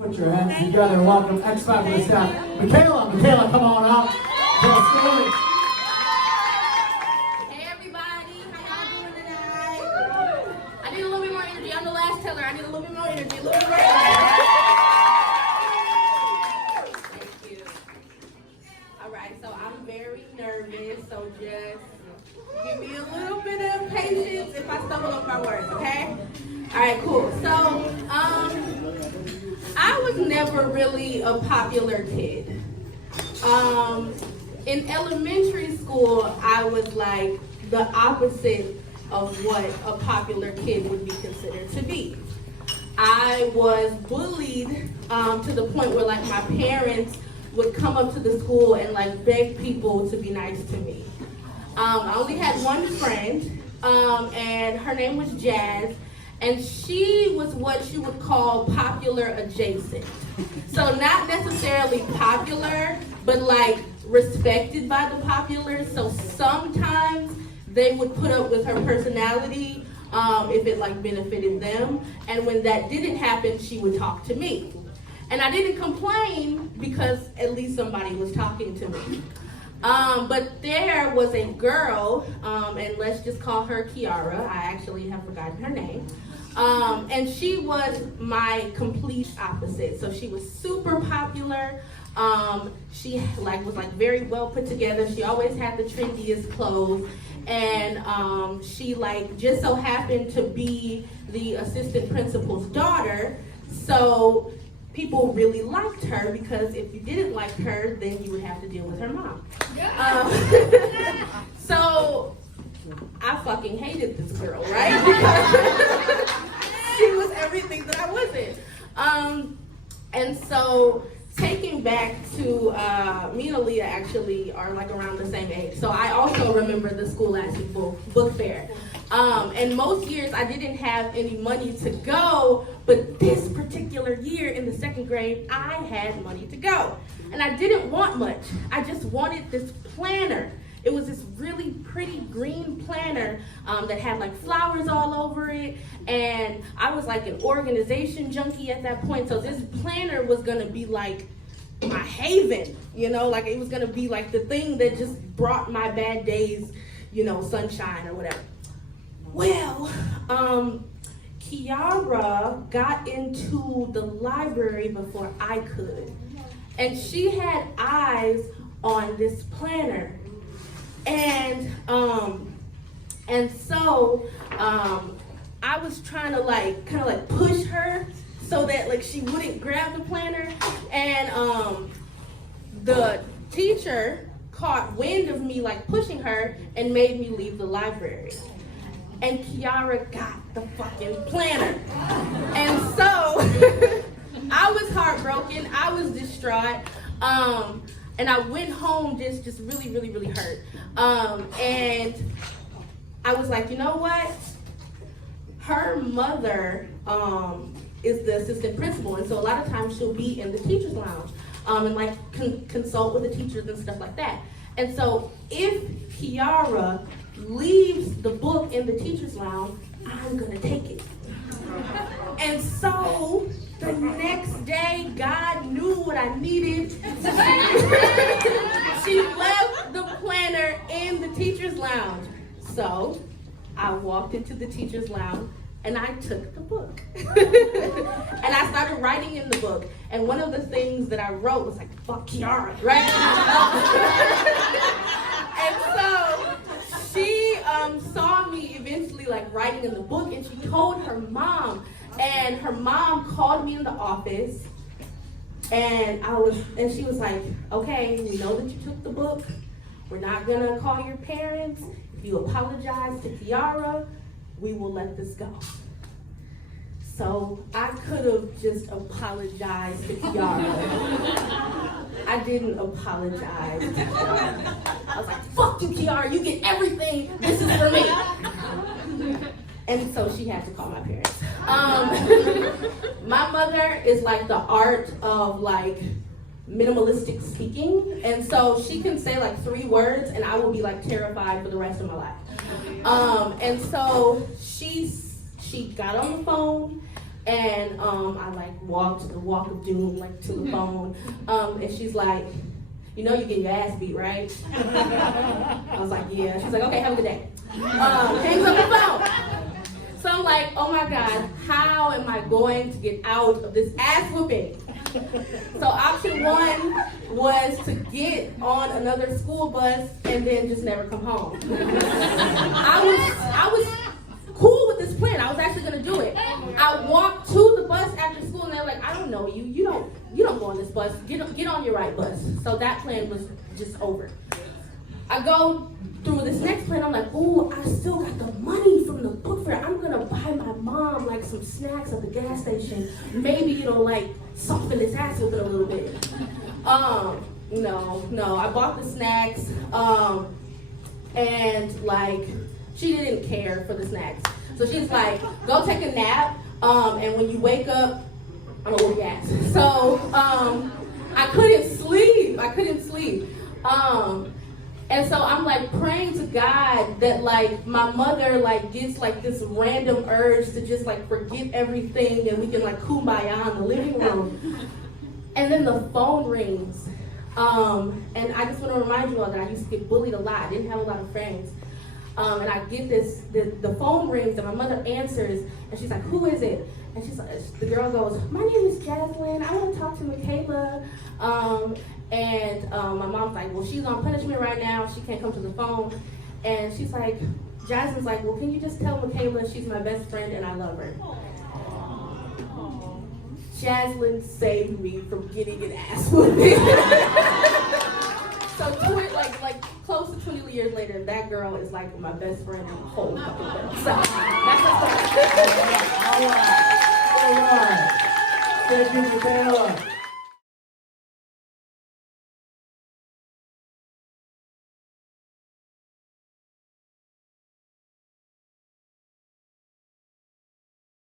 Put your hands together and welcome Ex Fabula staff. Michaela, come on up. Tell a story. Hey everybody, how y'all doing tonight? I need a little bit more energy. I'm the last teller. I need a little bit more energy. A little bit more energy. Thank you. All right, so I'm very nervous, so just give me a little bit of patience if I stumble up my words, okay? All right, cool. So, I was never really a popular kid. In elementary school, I was like the opposite of what a popular kid would be considered to be. I was bullied to the point where like my parents would come up to the school and like beg people to be nice to me. I only had one friend, and her name was Jazz. And she was what you would call popular adjacent. So not necessarily popular, but like respected by the popular. So sometimes they would put up with her personality if it like benefited them. And when that didn't happen, she would talk to me. And I didn't complain because at least somebody was talking to me. But there was a girl, and let's just call her Kiara. I actually have forgotten her name. And she was my complete opposite. So she was super popular. She was very well put together. She always had the trendiest clothes. And she just so happened to be the assistant principal's daughter. So people really liked her because if you didn't like her, then you would have to deal with her mom. So I fucking hated this girl, right? Because she was everything that I wasn't. And so taking back to me and Aaliyah actually are like around the same age. So I also remember the Scholastic book fair. And most years I didn't have any money to go, but this particular year in the second grade, I had money to go. And I didn't want much. I just wanted this planner. It was this really pretty green planner that had like flowers all over it. And I was like an organization junkie at that point. So this planner was gonna be like my haven, like it was gonna be like the thing that just brought my bad days, sunshine or whatever. Well, Kiara got into the library before I could. And she had eyes on this planner. And so I was trying to kind of push her so that she wouldn't grab the planner. And the teacher caught wind of me pushing her and made me leave the library. And Kiara got the fucking planner. And so I was heartbroken. I was distraught. And I went home just really, really, really hurt. And I was like, you know what? Her mother is the assistant principal. And so a lot of times she'll be in the teacher's lounge and consult with the teachers and stuff like that. And so if Kiara leaves the book in the teacher's lounge, I'm gonna take it. And so the next day, God knew what I needed. She left the planner in the teacher's lounge. So I walked into the teacher's lounge and I took the book. And I started writing in the book. And one of the things that I wrote was fuck Kiara, right? And so she saw me eventually writing in the book, and she told her mom. And her mom called me in the office, and she was like, okay, we know that you took the book. We're not gonna call your parents. If you apologize to Kiara, we will let this go. So I could have just apologized to Kiara. I didn't apologize. I was like, fuck you, Kiara, you get everything. This is for me. And so she had to call my parents. My mother is the art of minimalistic speaking. And so she can say 3 words and I will be terrified for the rest of my life. And so she got on the phone And I like walked the walk of doom, like to the phone. And she's like, you know you get your ass beat, right? I was like, yeah. She's like, okay, have a good day. Hangs up the phone. So I'm like, oh my God, how am I going to get out of this ass whooping? So option one was to get on another school bus and then just never come home. I was cool with this plan. I was actually gonna do it. I walked to the bus after school and they were like, I don't know you. You don't go on this bus. Get on your right bus. So that plan was just over. I go through this next plan. I'm like, ooh, I still got the money from the book fair. I'm gonna buy my mom like some snacks at the gas station. Maybe it'll like soften his ass with it a little bit. No. I bought the snacks. And like, she didn't care for the snacks. So she's like, go take a nap. And when you wake up, I'm gonna whoop your ass. So I couldn't sleep. And so I'm like praying to God that like my mother like gets like this random urge to just like forget everything and we can like kumbaya in the living room. And then the phone rings. And I just want to remind you all that I used to get bullied a lot. I didn't have a lot of friends. And I get the phone rings and my mother answers and she's like, who is it? And the girl goes, my name is Jaslyn. I want to talk to Michaela. And my mom's like, well, she's on punishment right now. She can't come to the phone. And she's like, Jasmine's like, well, can you just tell Michaela she's my best friend and I love her? Jaslyn saved me from getting an ass whooping. So like close to 20 years later, that girl is like my best friend in the whole fucking world. So that's All right. Thank you, Michaela.